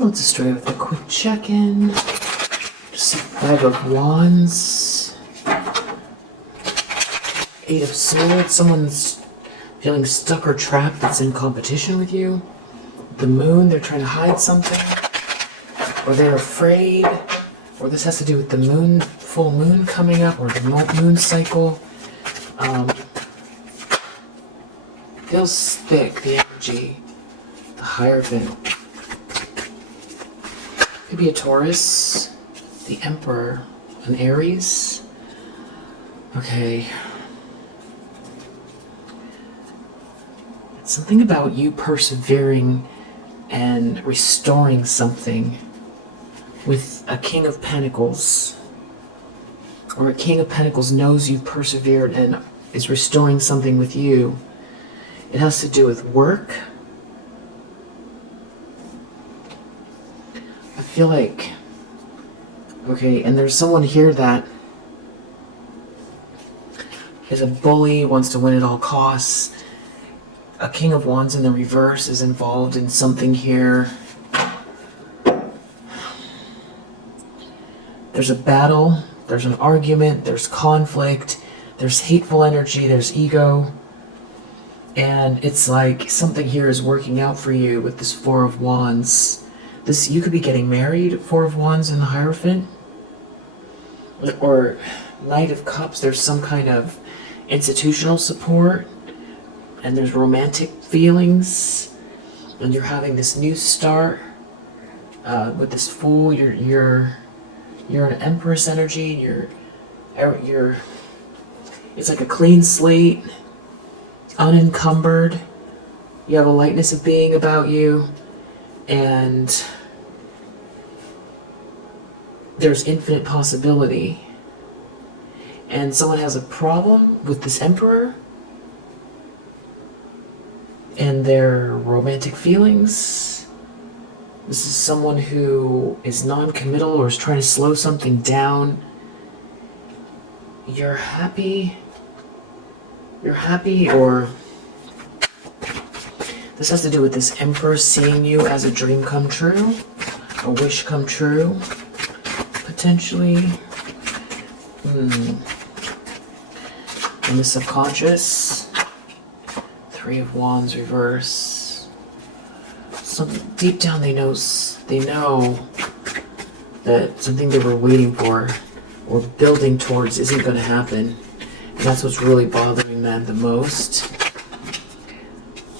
Let's start with a quick check-in. Just 5 of Wands. 8 of Swords. Someone's feeling stuck or trapped that's in competition with you. The Moon, they're trying to hide something. Or they're afraid. Or this has to do with the moon, full moon coming up, or the moon cycle. Feels thick, the energy. The Hierophant. Could be a Taurus. The Emperor. An Aries. Okay. It's something about you persevering and restoring something with a King of Pentacles. Or a King of Pentacles knows you've persevered and is restoring something with you. It has to do with work. I feel like, okay, and there's someone here that is a bully, wants to win at all costs. A King of Wands in the reverse is involved in something here. There's a battle, there's an argument, there's conflict, there's hateful energy, there's ego. And it's like something here is working out for you with this 4 of Wands. This, you could be getting married, 4 of Wands in the Hierophant. Or Knight of Cups, there's some kind of institutional support. And there's romantic feelings. And you're having this new start. With this Fool, you're an Empress energy. You're it's like a clean slate, unencumbered. You have a lightness of being about you, and there's infinite possibility. And someone has a problem with this Emperor and their romantic feelings. This is someone who is non-committal or is trying to slow something down. You're happy, or this has to do with this Emperor seeing you as a dream come true, a wish come true, potentially. In the subconscious, 3 of Wands reverse. So deep down they know that something they were waiting for or building towards isn't going to happen. And that's what's really bothering them the most.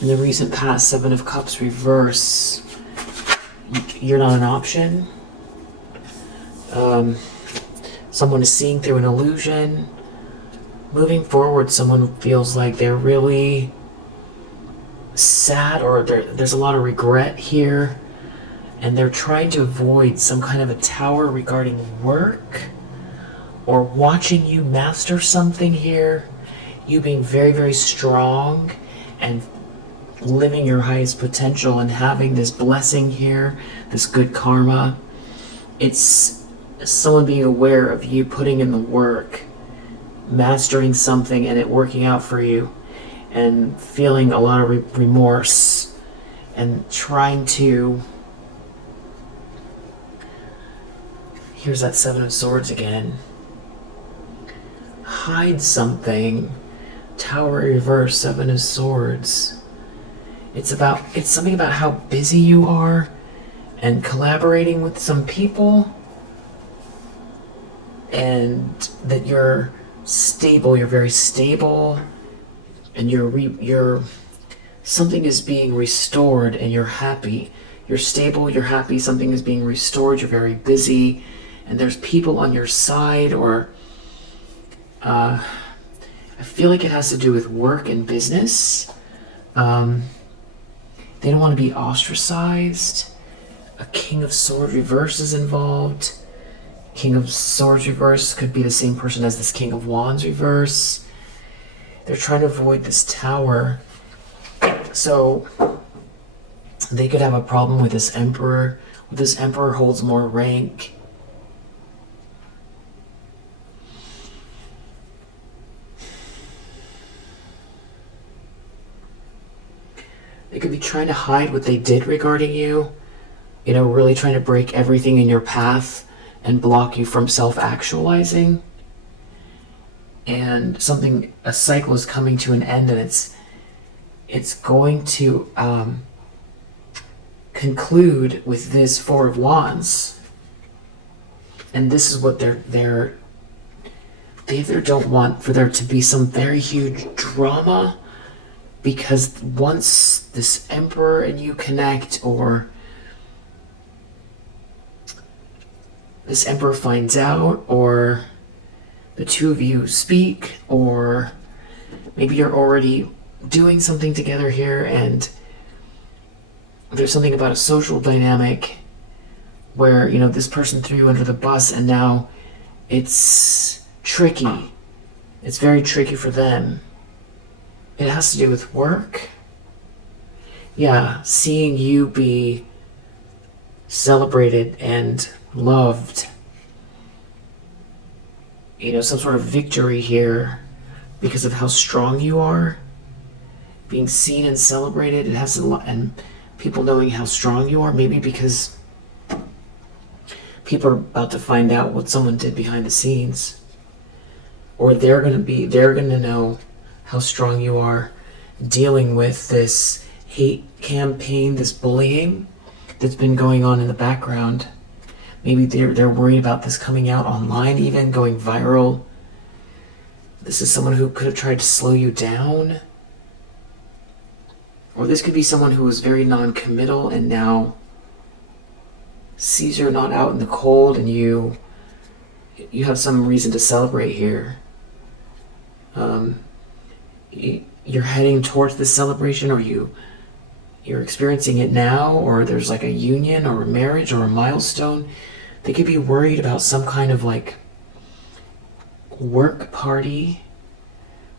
In the recent past, 7 of Cups reverse. You're not an option. Someone is seeing through an illusion. Moving forward, someone feels like they're really sad, or there's a lot of regret here, and they're trying to avoid some kind of a tower regarding work or watching you master something here, you being very, very strong and living your highest potential and having this blessing here, this good karma. It's someone being aware of you putting in the work, mastering something and it working out for you, and feeling a lot of remorse and trying to... Here's that 7 of Swords again. Hide something. Tower reverse, 7 of Swords. It's something about how busy you are and collaborating with some people, and that you're stable, you're very stable, and you're something is being restored and you're happy. You're stable, you're happy, something is being restored, you're very busy, and there's people on your side, or I feel like it has to do with work and business. They don't want to be ostracized. A King of Swords reverse is involved. King of Swords reverse could be the same person as this King of Wands reverse. They're trying to avoid this tower. So they could have a problem with this Emperor. This Emperor holds more rank. They could be trying to hide what they did regarding you. really trying to break everything in your path and block you from self-actualizing. And a cycle is coming to an end, and it's going to conclude with this Four of Wands. And this is what they either don't want for there to be some very huge drama, because once this Emperor and you connect, or this Emperor finds out, or the two of you speak, or maybe you're already doing something together here and there's something about a social dynamic where, this person threw you under the bus, and now it's tricky. It's very tricky for them. It has to do with work. Yeah, seeing you be celebrated and loved. Some sort of victory here because of how strong you are. Being seen and celebrated, it has a lot, and people knowing how strong you are, maybe because people are about to find out what someone did behind the scenes. Or they're gonna know how strong you are dealing with this hate campaign, this bullying that's been going on in the background. Maybe they're worried about this coming out online, even going viral. This is someone who could have tried to slow you down. Or this could be someone who was very non-committal and now sees you're not out in the cold, and you have some reason to celebrate here. You're heading towards this celebration, or you're experiencing it now, or there's like a union or a marriage or a milestone. They could be worried about some kind of like work party,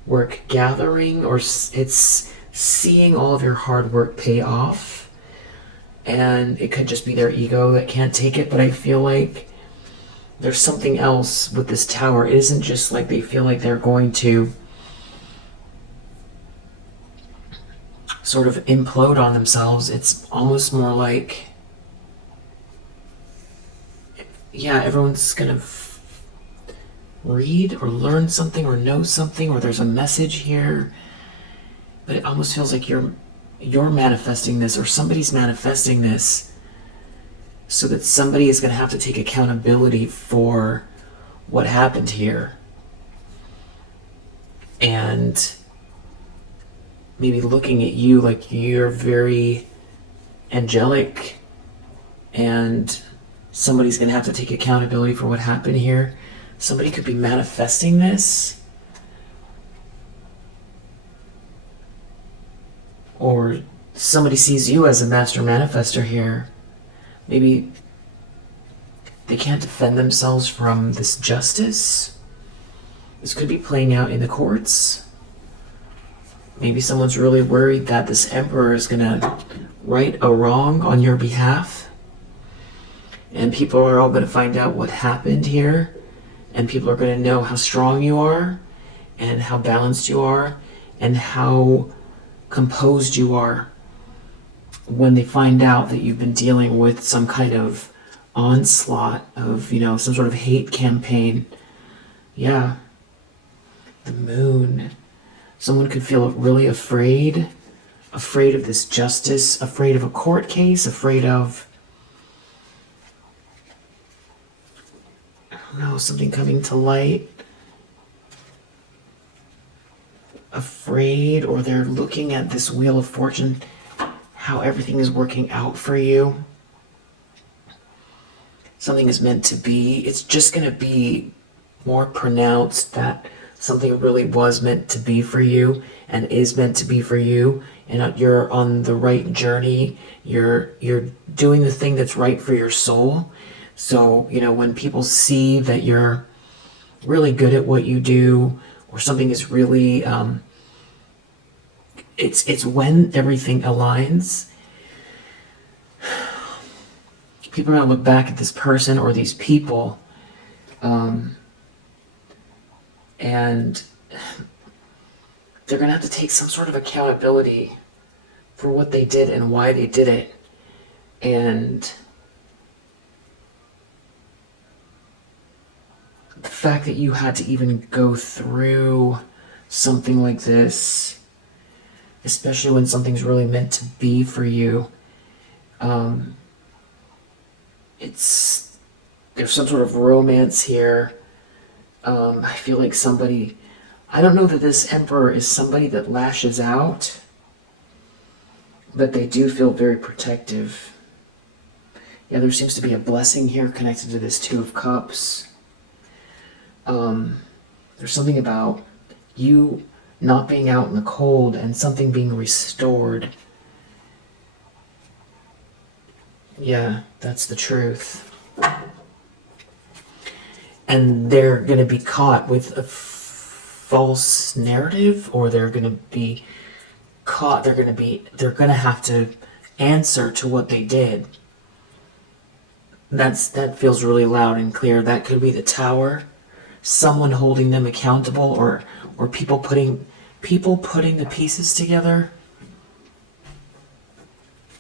work gathering, or it's seeing all of your hard work pay off. And it could just be their ego that can't take it, but I feel like there's something else with this Tower. It isn't just like they feel like they're going to sort of implode on themselves. It's almost more like, yeah, everyone's gonna read or learn something or know something, or there's a message here, but it almost feels like you're manifesting this, or somebody's manifesting this, so that somebody is going to have to take accountability for what happened here. And maybe looking at you like you're very angelic, and somebody's going to have to take accountability for what happened here. Somebody could be manifesting this, or somebody sees you as a master manifester here. Maybe they can't defend themselves from this justice. This could be playing out in the courts. Maybe someone's really worried that this Emperor is gonna right a wrong on your behalf, and people are all gonna find out what happened here, and people are gonna know how strong you are, and how balanced you are, and how composed you are when they find out that you've been dealing with some kind of onslaught of, some sort of hate campaign. Yeah. The Moon. Someone could feel really afraid of this justice, afraid of a court case, afraid of, I don't know, something coming to light. Afraid, or they're looking at this Wheel of Fortune, how everything is working out for you. Something is meant to be. It's just going to be more pronounced that something really was meant to be for you and is meant to be for you, and you're on the right journey. You're doing the thing that's right for your soul. So, when people see that you're really good at what you do, or something is really, it's when everything aligns. People are going to look back at this person or these people, and they're going to have to take some sort of accountability for what they did and why they did it. And fact that you had to even go through something like this, especially when something's really meant to be for you, there's some sort of romance here. I feel like somebody, I don't know that this Emperor is somebody that lashes out, but they do feel very protective. Yeah, there seems to be a blessing here connected to this Two of Cups. There's something about you not being out in the cold and something being restored. Yeah, that's the truth. And they're going to be caught with a false narrative, or they're going to be caught, they're going to have to answer to what they did. That feels really loud and clear. That could be the Tower, someone holding them accountable, or people putting the pieces together.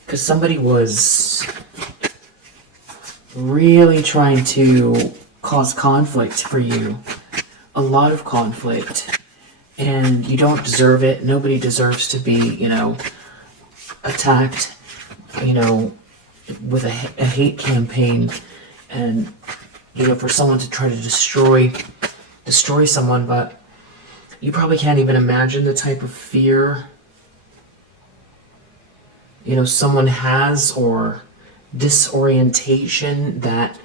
Because somebody was really trying to cause conflict for you. A lot of conflict. And you don't deserve it. Nobody deserves to be, attacked, with a hate campaign. And, for someone to try to destroy someone. But you probably can't even imagine the type of fear someone has, or disorientation that,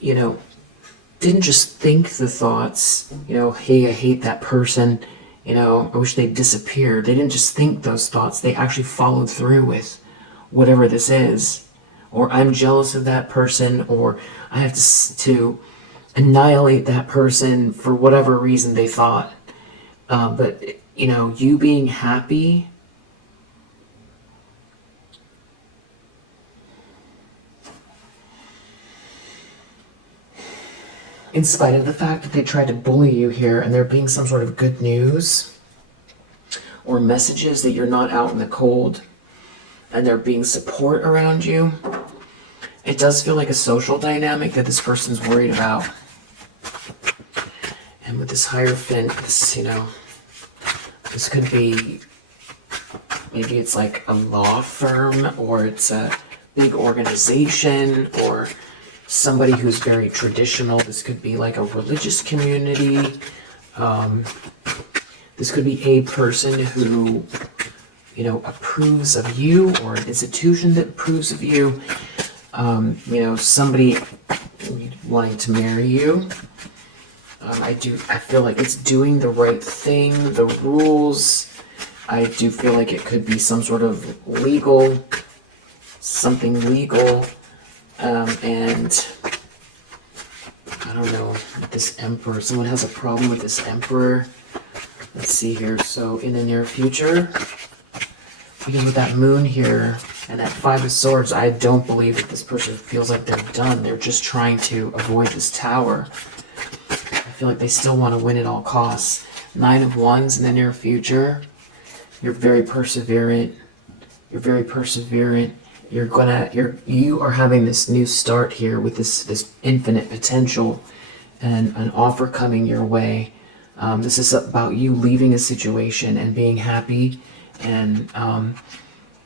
didn't just think the thoughts, hey, I hate that person, I wish they'd disappeared. They didn't just think those thoughts, they actually followed through with whatever this is. Or I'm jealous of that person, or I have to annihilate that person for whatever reason they thought. But, you being happy, in spite of the fact that they tried to bully you here, and there being some sort of good news or messages that you're not out in the cold, and there being support around you, it does feel like a social dynamic that this person's worried about. And with this Hierophant, this could be, maybe it's like a law firm, or it's a big organization, or somebody who's very traditional. This could be like a religious community. This could be a person who, approves of you, or an institution that approves of you. Somebody wanting to marry you. I feel like it's doing the right thing, the rules. I do feel like it could be some sort of something legal. And I don't know, this Emperor, someone has a problem with this Emperor. Let's see here. So in the near future, because with that Moon here and that Five of Swords, I don't believe that this person feels like they're done. They're just trying to avoid this Tower. I feel like they still want to win at all costs. Nine of Wands in the near future. You're very perseverant. You are having this new start here with this infinite potential and an offer coming your way. This is about you leaving a situation and being happy and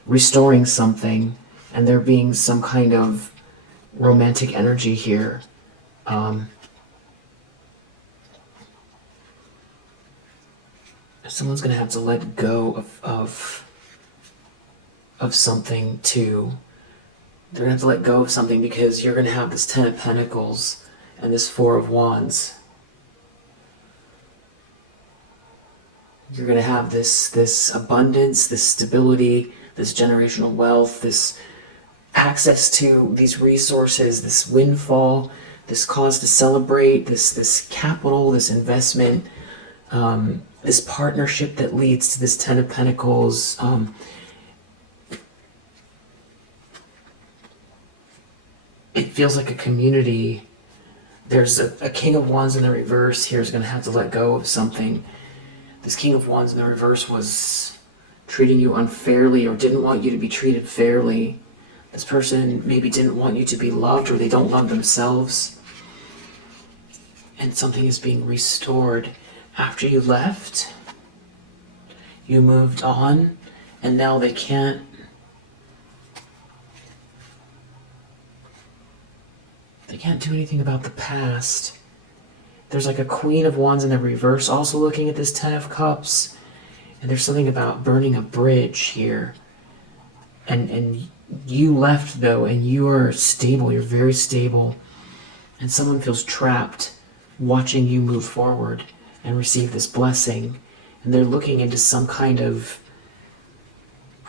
restoring something, and there being some kind of romantic energy here. Someone's going to have to let go of something too. They're going to have to let go of something, because you're going to have this Ten of Pentacles and this Four of Wands. You're going to have this abundance, this stability, this generational wealth, this access to these resources, this windfall, this cause to celebrate, this capital, this investment, this partnership that leads to this Ten of Pentacles. It feels like a community. There's a King of Wands in the reverse here is going to have to let go of something. This King of Wands in the reverse was treating you unfairly, or didn't want you to be treated fairly. This person maybe didn't want you to be loved, or they don't love themselves. and something is being restored. After you left, you moved on, and now they can't do anything about the past. There's like a Queen of Wands in the reverse also looking at this Ten of Cups, and there's something about burning a bridge here. And you left though, and you are stable, you're very stable, and someone feels trapped watching you move forward and receive this blessing, and they're looking into some kind of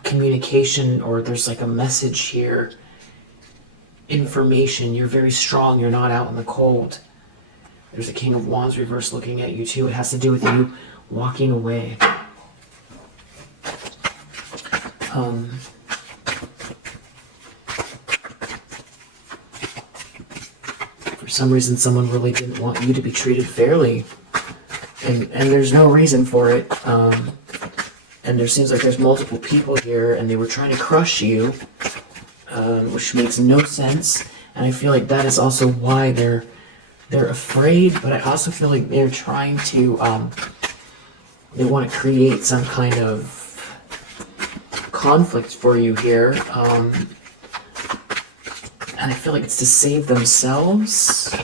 communication, or there's like a message here, information. You're very strong, you're not out in the cold. There's a King of Wands reverse looking at you too. It has to do with you walking away. For some reason, someone really didn't want you to be treated fairly, and there's no reason for it. And there seems like there's multiple people here, and they were trying to crush you, which makes no sense. And I feel like that is also why they're afraid. But I also feel like they're trying to they want to create some kind of conflict for you here. And I feel like it's to save themselves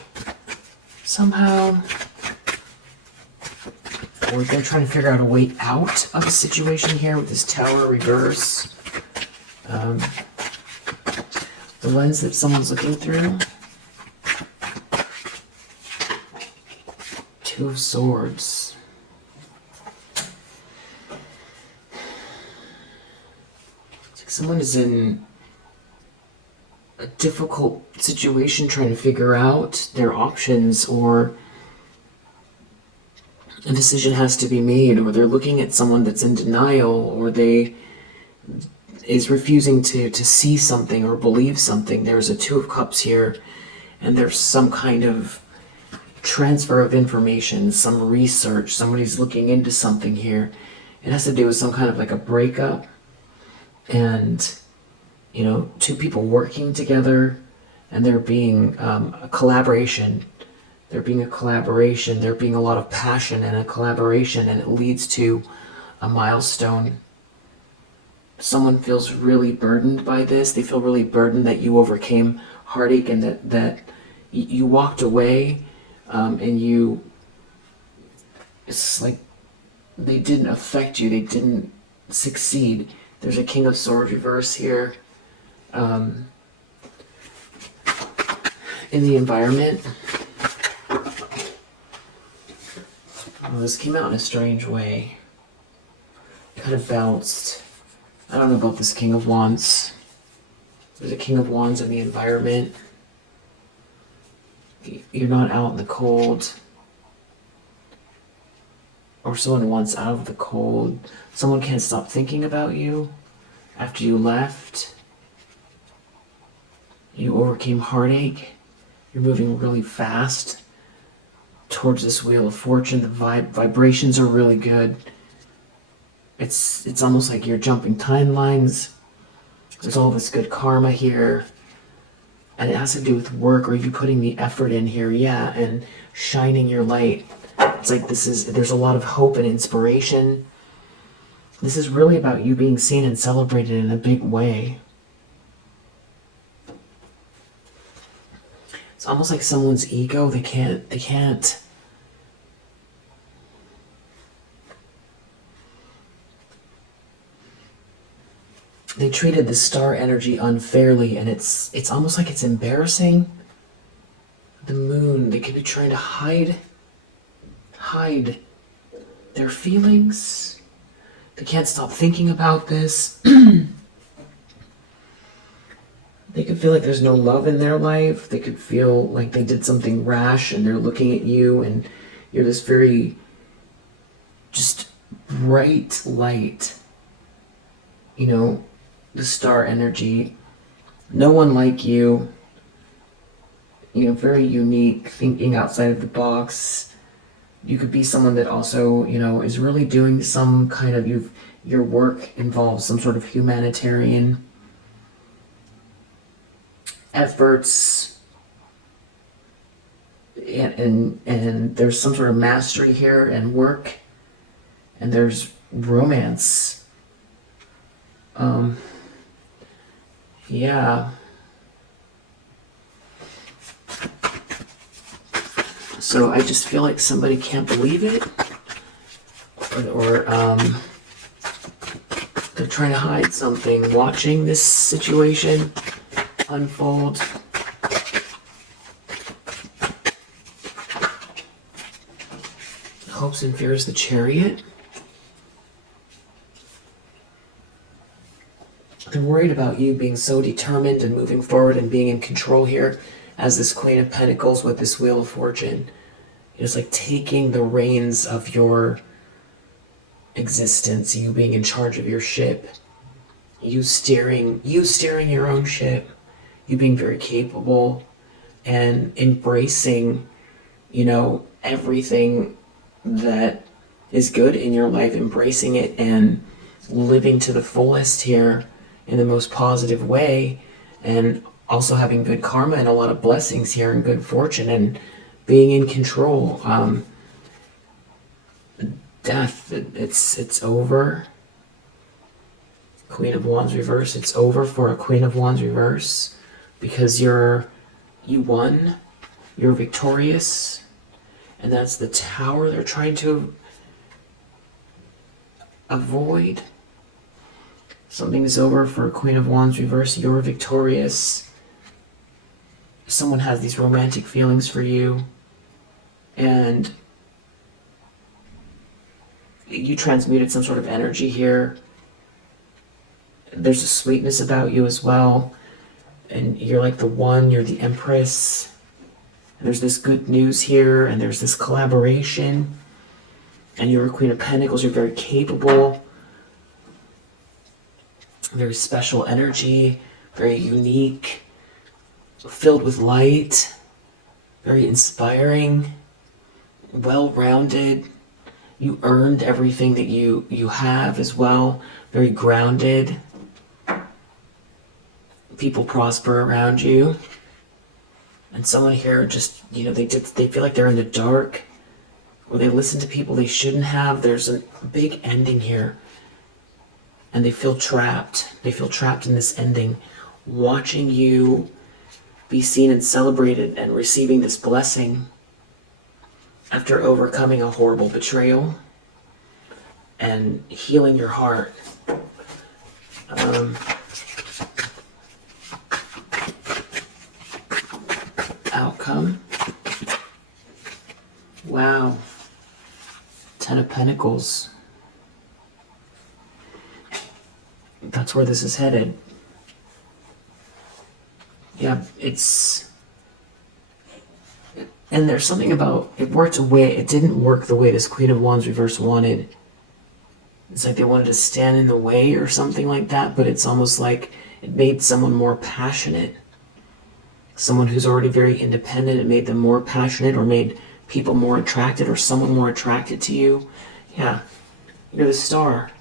somehow. Or they're trying to figure out a way out of a situation here with this Tower reverse. The lens that someone's looking through. Two of Swords. It's like someone is in a difficult situation trying to figure out their options, or a decision has to be made, or they're looking at someone that's in denial, or they is refusing to see something or believe something. There's a Two of Cups here, and there's some kind of transfer of information, some research, somebody's looking into something here. It has to do with some kind of like a breakup, and you know, two people working together, and there being a collaboration. There being a collaboration, there being a lot of passion and a collaboration, and it leads to a milestone. Someone feels really burdened by this. They feel really burdened that you overcame heartache, and that you walked away, and you, it's like they didn't affect you, they didn't succeed. There's a King of Swords reverse here. In the environment. Oh, this came out in a strange way. Kind of bounced. I don't know about this King of Wands. There's a King of Wands in the environment. You're not out in the cold. Or someone wants out of the cold. Someone can't stop thinking about you after you left. You overcame heartache. You're moving really fast towards this Wheel of Fortune. The vibrations are really good. It's almost like you're jumping timelines. There's all this good karma here, and it has to do with work, or you putting the effort in here, yeah, and shining your light. It's like there's a lot of hope and inspiration. This is really about you being seen and celebrated in a big way. It's almost like someone's ego, they can't they treated the star energy unfairly, and it's almost like it's embarrassing. The moon, they could be trying to hide their feelings. They can't stop thinking about this. They could feel like there's no love in their life. They could feel like they did something rash, and they're looking at you, and you're this very just bright light. You know, the star energy. No one like you. You know, very unique, thinking outside of the box. You could be someone that also, you know, is really doing some kind of, your work involves some sort of humanitarian efforts. and there's some sort of mastery here and work, and there's romance. Yeah. So I just feel like somebody can't believe it, or they're trying to hide something, watching this situation unfold. Hopes and fears, the Chariot. They're worried about you being so determined and moving forward and being in control here as this Queen of Pentacles with this Wheel of Fortune. It's like taking the reins of your existence, you being in charge of your ship, you steering your own ship, you being very capable and embracing, everything that is good in your life, embracing it and living to the fullest here in the most positive way, and also having good karma and a lot of blessings here and good fortune and being in control. Death, it's over. Queen of Wands reverse, it's over for a Queen of Wands reverse, because you won, you're victorious, and that's the Tower they're trying to avoid. Something is over for a Queen of Wands reverse, you're victorious. Someone has these romantic feelings for you, and you transmuted some sort of energy here. There's a sweetness about you as well, and you're like the one, you're the Empress. And there's this good news here, and there's this collaboration, and you're a Queen of Pentacles, you're very capable, very special energy, very unique, filled with light, very inspiring, well-rounded. You earned everything that you have as well, very grounded. People prosper around you. And someone here just, they feel like they're in the dark, or they listen to people they shouldn't have. There's a big ending here. And they feel trapped. They feel trapped in this ending, watching you be seen and celebrated and receiving this blessing after overcoming a horrible betrayal and healing your heart. Outcome. Wow. Ten of Pentacles. That's where this is headed. Yeah, and there's something about it didn't work the way this Queen of Wands reverse wanted. It's like they wanted to stand in the way or something like that, but it's almost like it made someone more passionate. Someone who's already very independent, it made them more passionate, or made people more attracted, or someone more attracted to you. Yeah, you're the Star.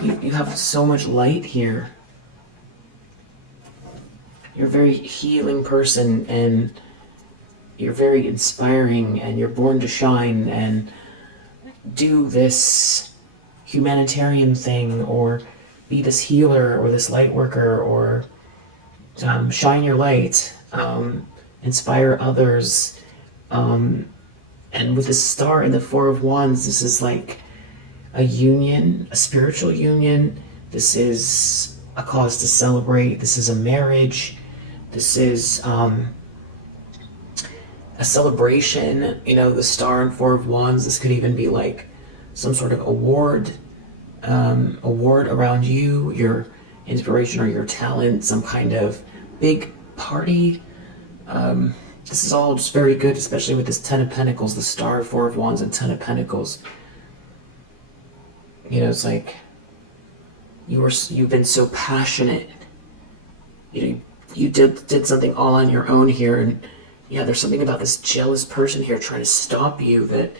You have so much light here. You're a very healing person, and you're very inspiring, and you're born to shine and do this humanitarian thing, or be this healer or this light worker, or shine your light, inspire others. And with the Star and the Four of Wands, this is like a union, a spiritual union. This is a cause to celebrate. This is a marriage. This is a celebration. The Star and Four of Wands, this could even be like some sort of award around you, your inspiration or your talent, some kind of big party. This is all just very good, especially with this Ten of Pentacles, the Star, Four of Wands, and Ten of Pentacles. It's like you've been so passionate. You did something all on your own here, and yeah, there's something about this jealous person here trying to stop you that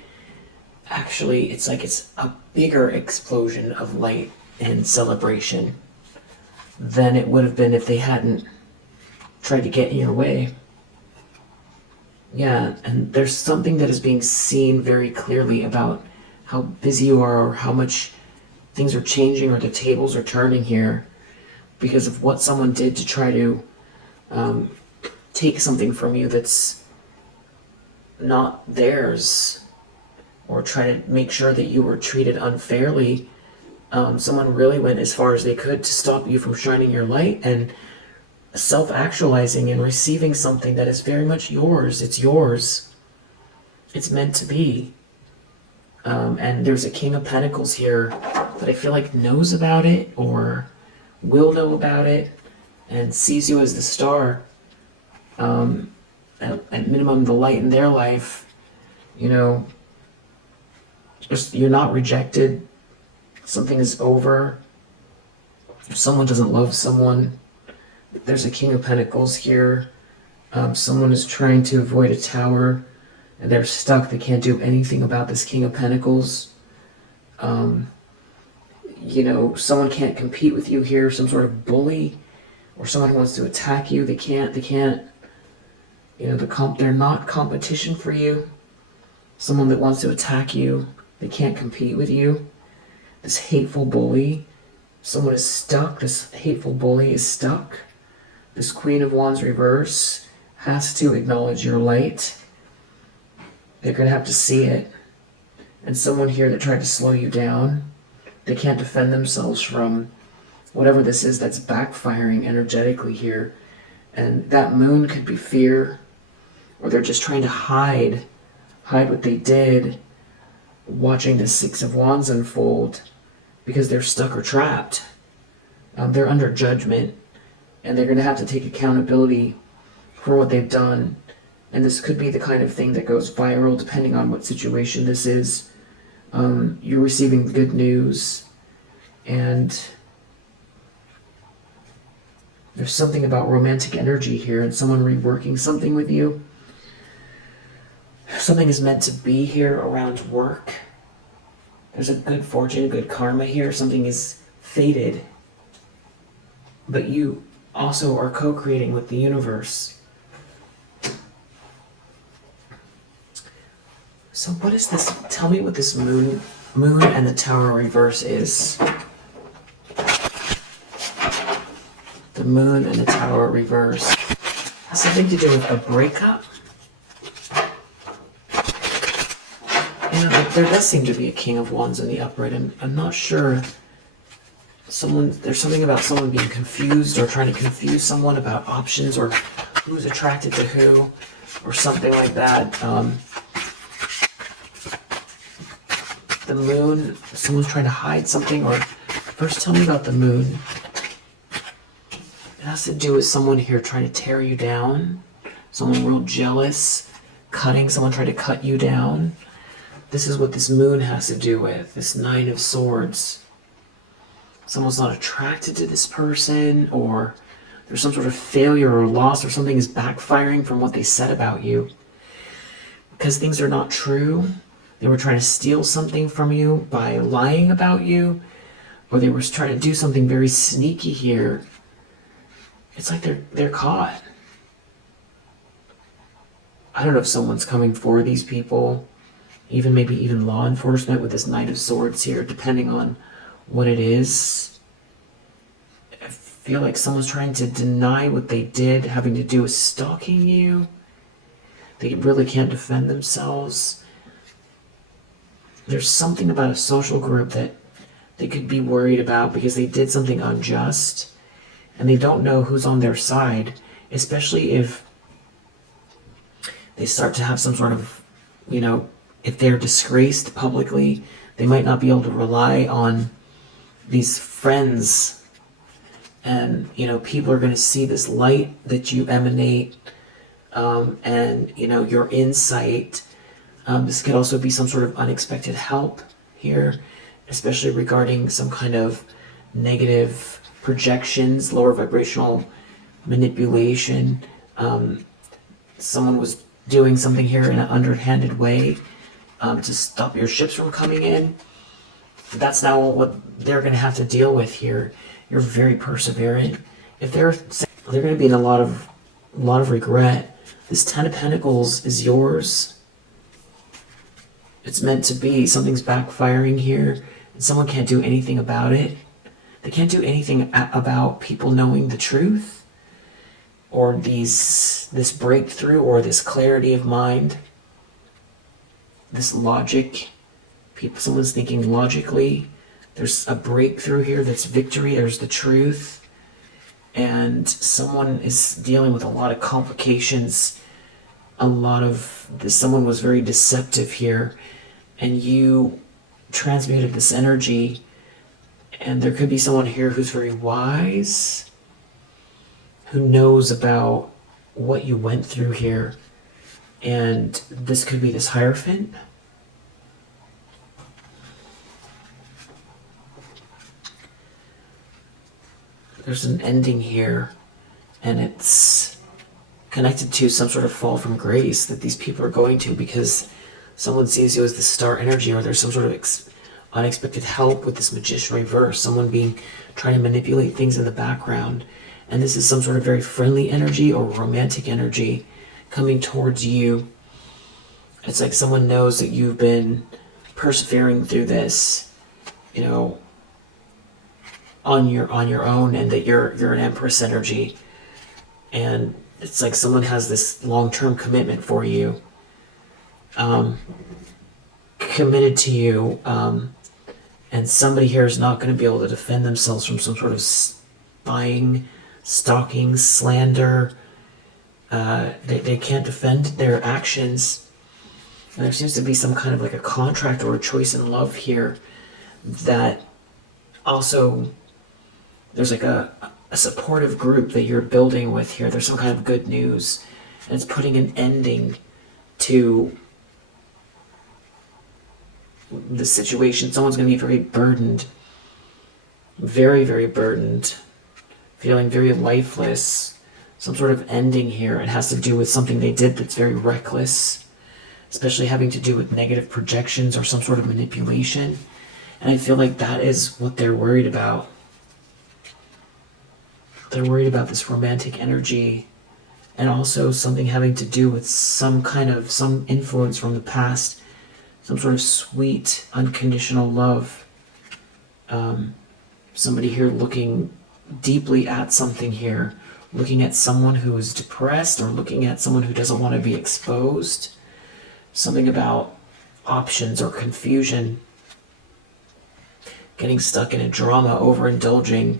actually it's like it's a bigger explosion of light and celebration than it would have been if they hadn't tried to get in your way. Yeah, and there's something that is being seen very clearly about how busy you are or how much things are changing or the tables are turning here because of what someone did to try to take something from you that's not theirs or try to make sure that you were treated unfairly. Someone really went as far as they could to stop you from shining your light and self-actualizing and receiving something that is very much yours. It's yours. It's meant to be. And there's a King of Pentacles here that I feel like knows about it or will know about it and sees you as the star. At minimum, the light in their life. You know, you're not rejected. Something is over. If someone doesn't love someone, there's a King of Pentacles here. Someone is trying to avoid a tower and they're stuck. They can't do anything about this King of Pentacles. You know, someone can't compete with you here, some sort of bully or someone who wants to attack you. They can't, you know, they're not competition for you. Someone that wants to attack you, they can't compete with you. This hateful bully, someone is stuck. This hateful bully is stuck. This Queen of Wands reverse has to acknowledge your light. They're going to have to see it. And someone here that tried to slow you down, they can't defend themselves from whatever this is that's backfiring energetically here. And that moon could be fear, or they're just trying to hide what they did, watching the Six of Wands unfold because they're stuck or trapped. They're under judgment, and they're going to have to take accountability for what they've done. And this could be the kind of thing that goes viral depending on what situation this is. You're receiving good news, and there's something about romantic energy here and someone reworking something with you. Something is meant to be here around work. There's a good fortune, good karma here. Something is fated, but you also are co-creating with the universe. So what is this? Tell me what this moon and the Tower reverse is. The moon and the Tower reverse has something to do with a breakup. Yeah, there does seem to be a King of Wands in the upright. I'm not sure. There's something about someone being confused or trying to confuse someone about options or who's attracted to who or something like that. The moon, someone's trying to hide something, or first tell me about the moon. It has to do with someone here trying to tear you down, someone real jealous, someone trying to cut you down. This is what this moon has to do with, this Nine of Swords. Someone's not attracted to this person, or there's some sort of failure or loss, or something is backfiring from what they said about you. Because things are not true. They were trying to steal something from you by lying about you, or they were trying to do something very sneaky here. It's like they're caught. I don't know if someone's coming for these people, maybe even law enforcement with this Knight of Swords here, depending on what it is. I feel like someone's trying to deny what they did, having to do with stalking you. They really can't defend themselves. There's something about a social group that they could be worried about because they did something unjust and they don't know who's on their side, especially if they start to have some sort of, if they're disgraced publicly, they might not be able to rely on these friends. And, people are going to see this light that you emanate, and, your insight. This could also be some sort of unexpected help here, especially regarding some kind of negative projections, lower vibrational manipulation. Someone was doing something here in an underhanded way to stop your ships from coming in. That's now what they're going to have to deal with here. You're very perseverant. If they're going to be in a lot of regret This Ten of Pentacles is yours. It's meant to be. Something's backfiring here, and someone can't do anything about it. They can't do anything about people knowing the truth, or this breakthrough, or this clarity of mind, this logic. Someone's thinking logically. There's a breakthrough here. That's victory. There's the truth. And someone is dealing with a lot of complications. Someone was very deceptive here. And you transmuted this energy. And there could be someone here who's very wise, who knows about what you went through here. And this could be this Hierophant. There's an ending here, and it's connected to some sort of fall from grace that these people are going to, because someone sees you as the star energy, or there's some sort of unexpected help with this Magician reverse, someone trying to manipulate things in the background. And this is some sort of very friendly energy or romantic energy coming towards you. It's like someone knows that you've been persevering through this, on your own, and that you're an Empress energy. And it's like someone has this long-term commitment for you, committed to you, and somebody here is not going to be able to defend themselves from some sort of spying, stalking, slander. They can't defend their actions. And there seems to be some kind of like a contract or a choice in love here, that also there's like a supportive group that you're building with here. There's some kind of good news, and it's putting an ending to the situation. Someone's going to be very burdened, very, very burdened, feeling very lifeless. Some sort of ending here. It has to do with something they did that's very reckless, especially having to do with negative projections or some sort of manipulation. And I feel like that is what they're worried about. They're worried about this romantic energy, and also something having to do with some influence from the past, some sort of sweet, unconditional love. Somebody here looking deeply at something here, looking at someone who is depressed, or looking at someone who doesn't want to be exposed. Something about options or confusion, getting stuck in a drama, overindulging,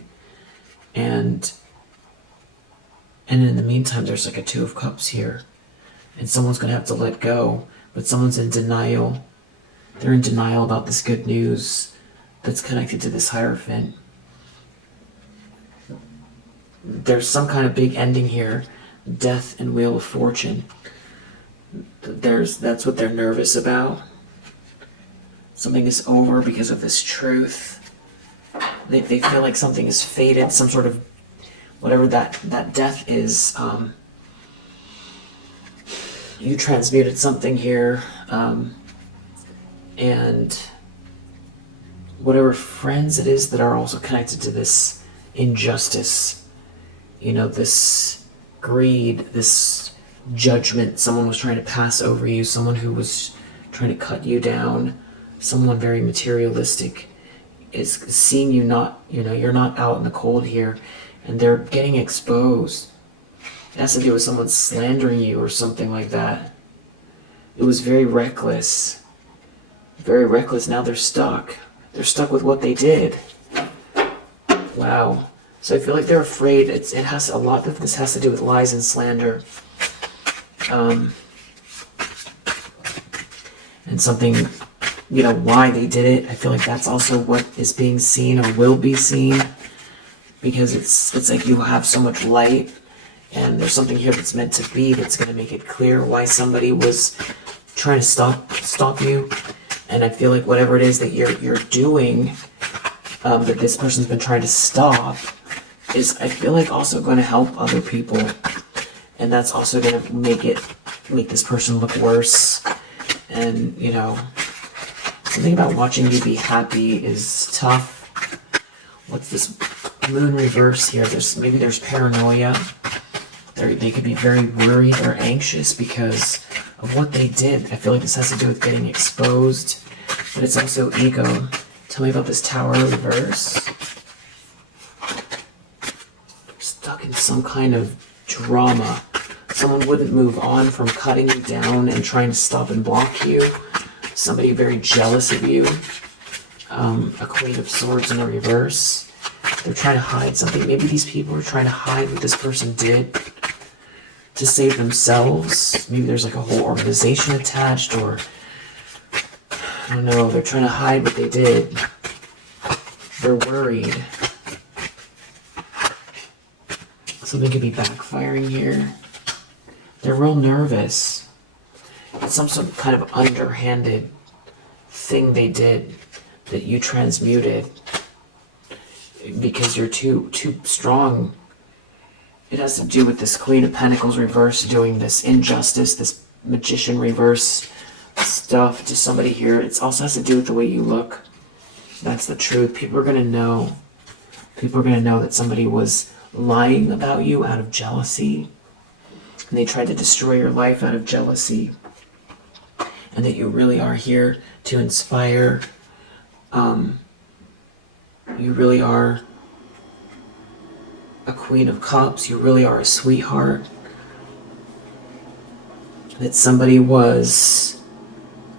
and in the meantime, there's like a Two of Cups here, and someone's going to have to let go, but someone's in denial. They're in denial about this good news that's connected to this Hierophant. There's some kind of big ending here, Death and Wheel of Fortune. That's what they're nervous about. Something is over because of this truth. They feel like something is fated, some sort of, whatever that death is. You transmuted something here, and whatever friends it is that are also connected to this injustice, this greed, this judgment. Someone was trying to pass over you, someone who was trying to cut you down, someone very materialistic is seeing you not, you're not out in the cold here, and they're getting exposed. It has to do with someone slandering you or something like that. It was very reckless. Very reckless. Now they're stuck. They're stuck with what they did. Wow. So I feel like they're afraid. A lot of this has to do with lies and slander. And something, why they did it. I feel like that's also what is being seen or will be seen, because it's like you have so much light, and there's something here that's meant to be that's going to make it clear why somebody was trying to stop you. And I feel like whatever it is that you're doing, that this person's been trying to stop, is, I feel like, also going to help other people, and that's also going to make this person look worse. And something about watching you be happy is tough. What's this Moon reverse here? There's paranoia. They could be very worried or anxious because of what they did. I feel like this has to do with getting exposed, but it's also ego. Tell me about this Tower reverse. Stuck in some kind of drama. Someone wouldn't move on from cutting you down and trying to stop and block you. Somebody very jealous of you. A Queen of Swords in a reverse. They're trying to hide something. Maybe these people are trying to hide what this person did to save themselves. Maybe there's like a whole organization attached, or I don't know, they're trying to hide what they did. They're worried. Something could be backfiring here. They're real nervous. It's some sort of kind of underhanded thing they did that you transmuted because you're too strong. It has to do with this Queen of Pentacles reverse doing this injustice, this Magician reverse stuff to somebody here. It also has to do with the way you look. That's the truth. People are going to know. People are going to know that somebody was lying about you out of jealousy. And they tried to destroy your life out of jealousy. And that you really are here to inspire. You really are a Queen of Cups. You really are a sweetheart. That somebody was,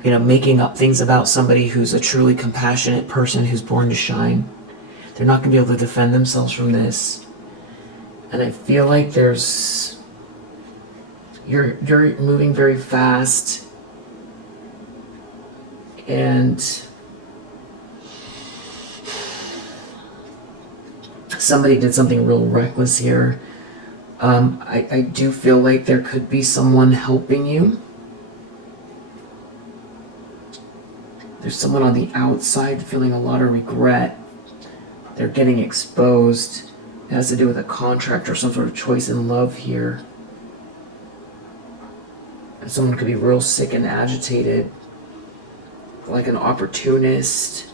making up things about somebody who's a truly compassionate person who's born to shine. They're not going to be able to defend themselves from this. And I feel like you're moving very fast, and somebody did something real reckless here. I do feel like there could be someone helping you. There's someone on the outside feeling a lot of regret. They're getting exposed. It has to do with a contract or some sort of choice in love here. And someone could be real sick and agitated. Like an opportunist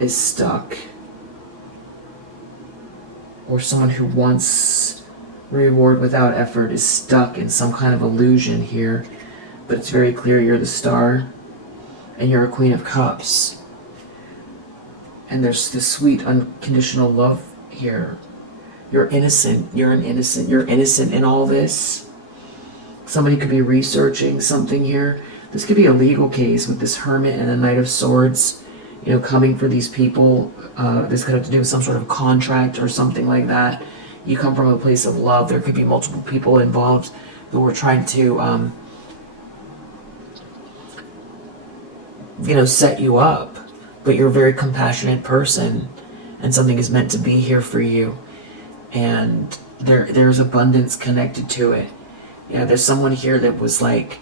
is stuck. Or someone who wants reward without effort is stuck in some kind of illusion here. But it's very clear you're the star. And you're a Queen of Cups. And there's this sweet unconditional love here. You're innocent. You're an innocent. You're innocent in all this. Somebody could be researching something here. This could be a legal case with this Hermit and the Knight of Swords, coming for these people. This could have to do with some sort of contract or something like that. You come from a place of love. There could be multiple people involved who were trying to, set you up. But you're a very compassionate person, and something is meant to be here for you. And there's abundance connected to it. There's someone here that was like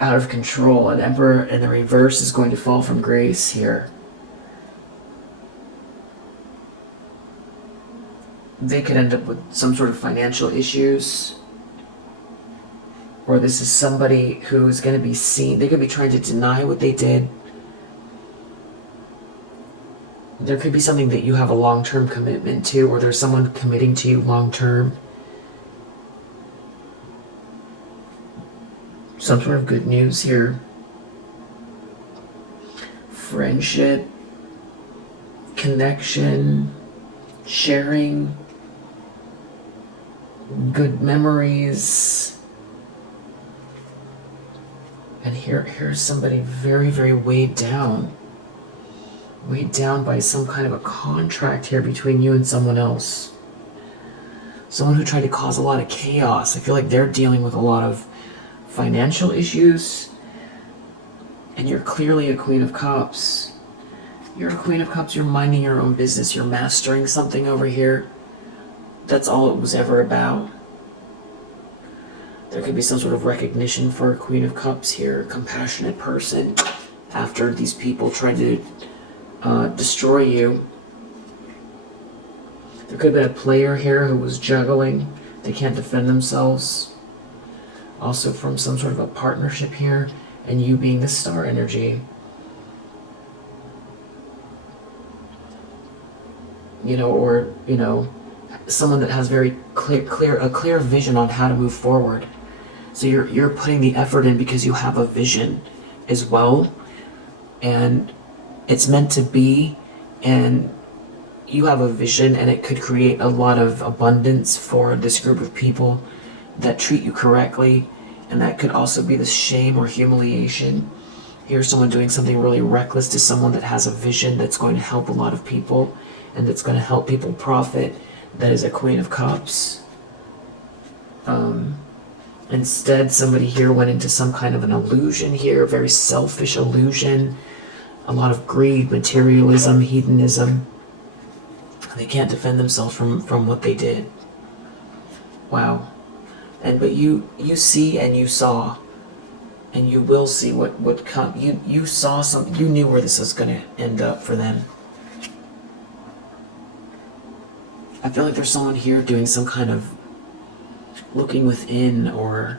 out of control. An Emperor in the reverse is going to fall from grace here. They could end up with some sort of financial issues. Or this is somebody who is going to be seen. They could be trying to deny what they did. There could be something that you have a long-term commitment to, or there's someone committing to you long-term. Some sort of good news here. Friendship, connection, sharing, good memories. And here's somebody very, very weighed down. Weighed down by some kind of a contract here between you and someone else. Someone who tried to cause a lot of chaos. I feel like they're dealing with a lot of financial issues. And you're clearly a Queen of Cups. You're a Queen of Cups. You're minding your own business. You're mastering something over here. That's all it was ever about. There could be some sort of recognition for a Queen of Cups here. A compassionate person. After these people tried to destroy you. There could have been a player here who was juggling. They can't defend themselves. Also from some sort of a partnership here, and you being the star energy. someone that has very clear vision on how to move forward. So you're putting the effort in because you have a vision as well, and it's meant to be, and you have a vision, and it could create a lot of abundance for this group of people that treat you correctly, and that could also be the shame or humiliation. Here's someone doing something really reckless to someone that has a vision that's going to help a lot of people, and that's going to help people profit. That is a Queen of Cups. Instead, somebody here went into some kind of an illusion here, very selfish illusion, a lot of greed, materialism, hedonism. They can't defend themselves from what they did. Wow. But you see and you saw, and you will see what come. You saw something. You knew where this was going to end up for them. I feel like there's someone here doing some kind of looking within or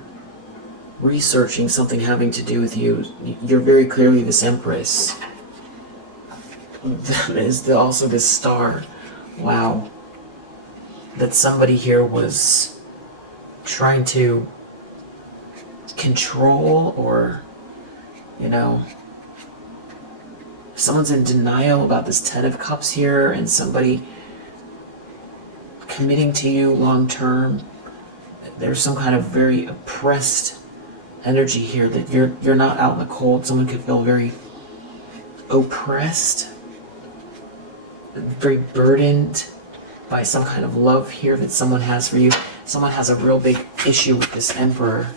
researching something having to do with you. You're very clearly this Empress. That is also this star. Wow. That somebody here was trying to control, or, someone's in denial about this Ten of Cups here, and somebody committing to you long term. There's some kind of very oppressed energy here that you're not out in the cold. Someone could feel very oppressed, very burdened by some kind of love here that someone has for you. Someone has a real big issue with this Emperor.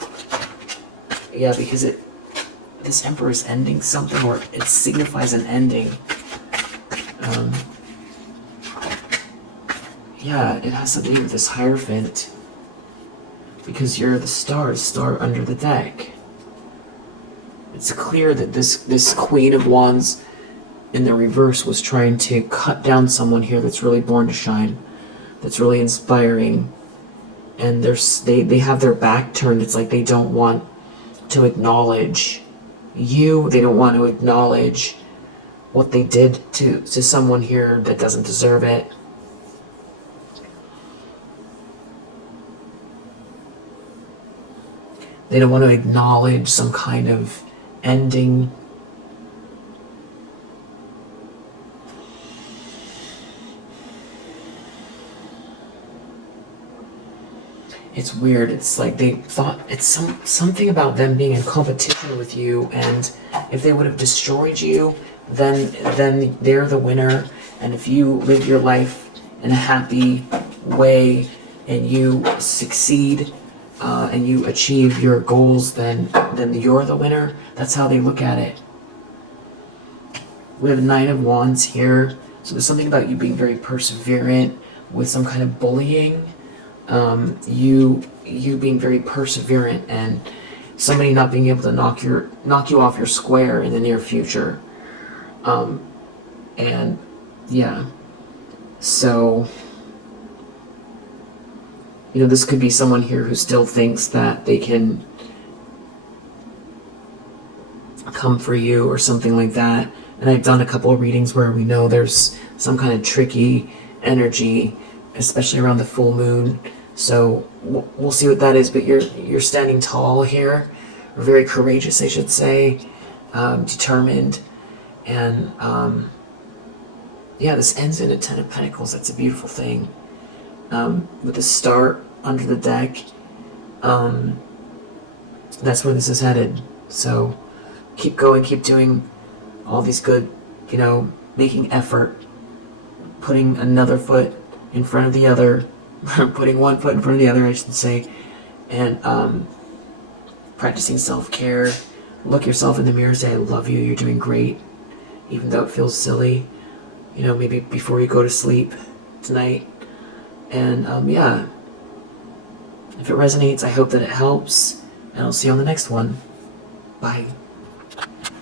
Yeah, because this Emperor is ending something, or it signifies an ending. Yeah, it has something to do with this Hierophant, because you're the star under the deck. It's clear that this Queen of Wands in the reverse was trying to cut down someone here that's really born to shine, that's really inspiring, and they have their back turned. It's like they don't want to acknowledge you. They don't want to acknowledge what they did to someone here that doesn't deserve it. They don't want to acknowledge some kind of ending. It's weird. It's like they thought it's something about them being in competition with you, and if they would have destroyed you, then they're the winner. And if you live your life in a happy way and you succeed, and you achieve your goals, then you're the winner. That's how they look at it. We have Nine of Wands here, so there's something about you being very perseverant with some kind of bullying. You being very perseverant, and somebody not being able to knock you off your square in the near future. And yeah, so this could be someone here who still thinks that they can come for you or something like that. And I've done a couple of readings where we know there's some kind of tricky energy, especially around the full moon. So we'll see what that is. But you're standing tall here, or very courageous, I should say, determined, and yeah, this ends in a Ten of Pentacles. That's a beautiful thing. With the star under the deck, that's where this is headed. So keep going, keep doing all these good, making effort, putting another foot in front of the other, putting one foot in front of the other, I should say, and practicing self-care. Look yourself in the mirror, say, I love you, you're doing great, even though it feels silly, maybe before you go to sleep tonight. And yeah, if it resonates, I hope that it helps, and I'll see you on the next one. Bye.